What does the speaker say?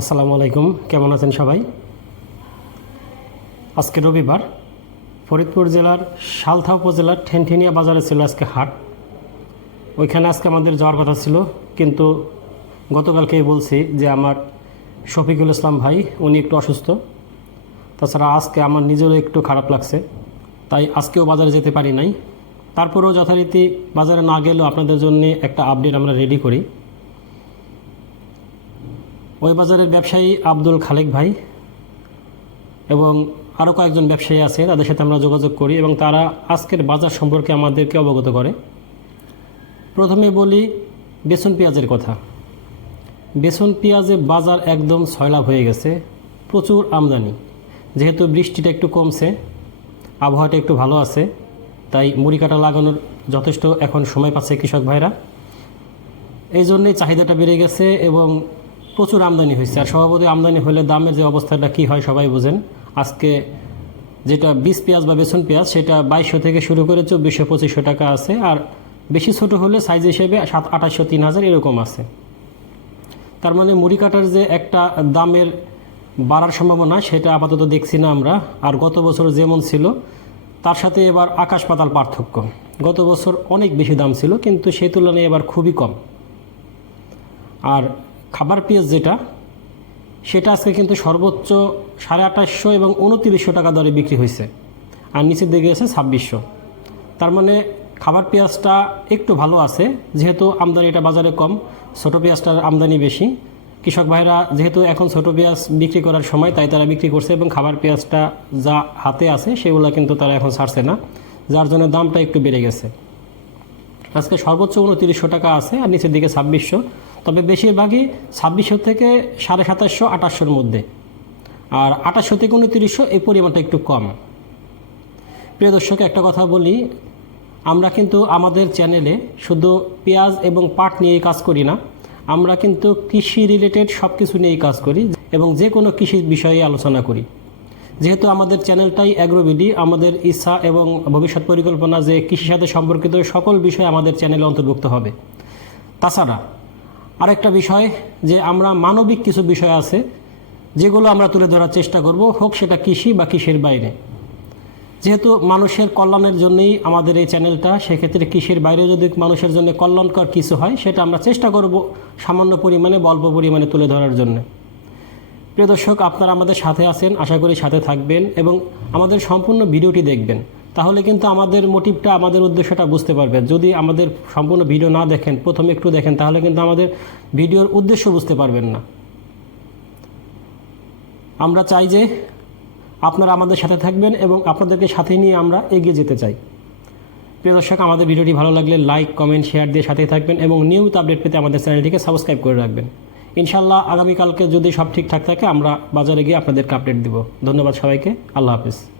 আসসালামু আলাইকুম। কেমন আছেন সবাই? আজকে রবিবার, ফরিদপুর জেলার সালথা উপজেলার ঠেনঠেনিয়া বাজারে ছিল আজকে হাট। ওইখানে আজকে আমাদের যাওয়ার কথা ছিল, কিন্তু গতকালকেই বলছি যে আমার শফিকুল ইসলাম ভাই, উনি একটু অসুস্থ। তাছাড়া আজকে আমার নিজেরও একটু খারাপ লাগছে, তাই আজকেও বাজারে যেতে পারি নাই। তারপরেও যথারীতি বাজারে না গেলেও আপনাদের জন্য একটা আপডেট আমরা রেডি করি। ওই বাজারের ব্যবসায়ী আব্দুল খালেক ভাই এবং আরও কয়েকজন ব্যবসায়ী আছে, তাদের সাথে আমরা যোগাযোগ করি এবং তারা আজকের বাজার সম্পর্কে আমাদেরকে অবগত করে। প্রথমে বলি বেসন পেঁয়াজের কথা। বেসন পেঁয়াজের বাজার একদম ছয়লাভ হয়ে গেছে, প্রচুর আমদানি। যেহেতু বৃষ্টিটা একটু কমছে, আবহাওয়াটা একটু ভালো আছে, তাই মুড়ি কাটা লাগানোর যথেষ্ট এখন সময় পাচ্ছে কৃষক ভাইরা। এই জন্যই চাহিদাটা বেড়ে গেছে এবং প্রচুর আমদানি হয়েছে। আর স্বভাবতই আমদানি হলে দামের যে অবস্থাটা, কি হয় সবাই বোঝেন। আজকে যেটা বিষ পেঁয়াজ বা বেসন পেঁয়াজ, সেটা বাইশশো থেকে শুরু করে চব্বিশশো, পঁচিশশো টাকা আছে। আর বেশি ছোট হলে সাইজ হিসেবে সাত, আঠাশশো, তিন হাজার এরকম আছে। তার মানে মুড়ি কাটার যে একটা দামের বাড়ার সম্ভাবনা, সেটা আপাতত দেখছি না আমরা। আর গত বছর যেমন ছিল, তার সাথে এবার আকাশ পাতাল পার্থক্য। গত বছর অনেক বেশি দাম ছিল, কিন্তু সেই তুলনায় এবার খুবই কম। আর খাবার পেঁয়াজ যেটা, সেটা আজকে কিন্তু সর্বোচ্চ সাড়ে আঠাশশো এবং উনত্রিশশো টাকা দরে বিক্রি হয়েছে। আর নিচের দিকে আছে ছাব্বিশশো। তার মানে খাবার পেঁয়াজটা একটু ভালো আছে, যেহেতু আমদানিটা বাজারে কম, ছোট পেঁয়াজটার আমদানি বেশি। কৃষক ভাইরা যেহেতু এখন ছোট পেঁয়াজ বিক্রি করার সময় তাই তারা বিক্রি করছে এবং খাবার পেঁয়াজটা যা হাতে আছে, সেগুলো কিন্তু তারা এখন ছাড়ছে না, যার জন্য দামটা একটু বেড়ে গেছে। আজকে সর্বোচ্চ উনত্রিশশো টাকা আছে আর নিচের দিকে ছাব্বিশশো। তবে বেশিরভাগই ছাব্বিশশো থেকে সাড়ে সাতাশশো, আঠাশশোর মধ্যে। আর আঠাশশো থেকে উনত্রিশশো এই পরিমাণটা একটু কম। প্রিয় দর্শক, একটা কথা বলি, আমরা কিন্তু আমাদের চ্যানেলে শুধু পেঁয়াজ এবং পাট নিয়েই কাজ করি না, আমরা কিন্তু কৃষি রিলেটেড সব কিছু নিয়েই কাজ করি এবং যে কোনো কৃষি বিষয়ে আলোচনা করি। যেহেতু আমাদের চ্যানেলটাই অ্যাগ্রোবিডি আমাদের ইচ্ছা এবং ভবিষ্যৎ পরিকল্পনা যে কৃষির সাথে সম্পর্কিত সকল বিষয় আমাদের চ্যানেলে অন্তর্ভুক্ত হবে। তাছাড়া আরেকটা বিষয় যে আমরা মানবিক কিছু বিষয় আছে, যেগুলো আমরা তুলে ধরার চেষ্টা করব, হোক সেটা কৃষি বা কৃষির বাইরে। যেহেতু মানুষের কল্যাণের জন্যই আমাদের এই চ্যানেলটা, সেক্ষেত্রে কৃষির বাইরে যদি মানুষের জন্য কল্যাণকর কিছু হয়, সেটা আমরা চেষ্টা করব সামান্য পরিমাণে অল্প পরিমাণে তুলে ধরার জন্য। প্রিয় দর্শক, আপনারা আমাদের সাথে আছেন, আশা করি সাথে থাকবেন এবং আমাদের সম্পূর্ণ ভিডিওটি দেখবেন। তাহলে কিন্তু আমাদের মোটিভটা, আমাদের উদ্দেশ্যটা বুঝতে পারবেন। যদি আমাদের সম্পূর্ণ ভিডিও না দেখেন, প্রথমে একটু দেখেন, তাহলে কিন্তু আমাদের ভিডিওর উদ্দেশ্য বুঝতে পারবেন না। আমরা চাই যে আপনারা আমাদের সাথে থাকবেন এবং আপনাদেরকে সাথে নিয়ে আমরা এগিয়ে যেতে চাই। প্রিয় দর্শক, আমাদের ভিডিওটি ভালো লাগলে লাইক, কমেন্ট, শেয়ার দিয়ে সাথে থাকবেন এবং নিয়মিত আপডেট পেতে আমাদের চ্যানেলটিকে সাবস্ক্রাইব করে রাখবেন। ইনশাল্লাহ আগামীকালকে যদি সব ঠিকঠাক থাকে, আমরা বাজারে গিয়ে আপনাদেরকে আপডেট দিব। ধন্যবাদ সবাইকে। আল্লাহ হাফিজ।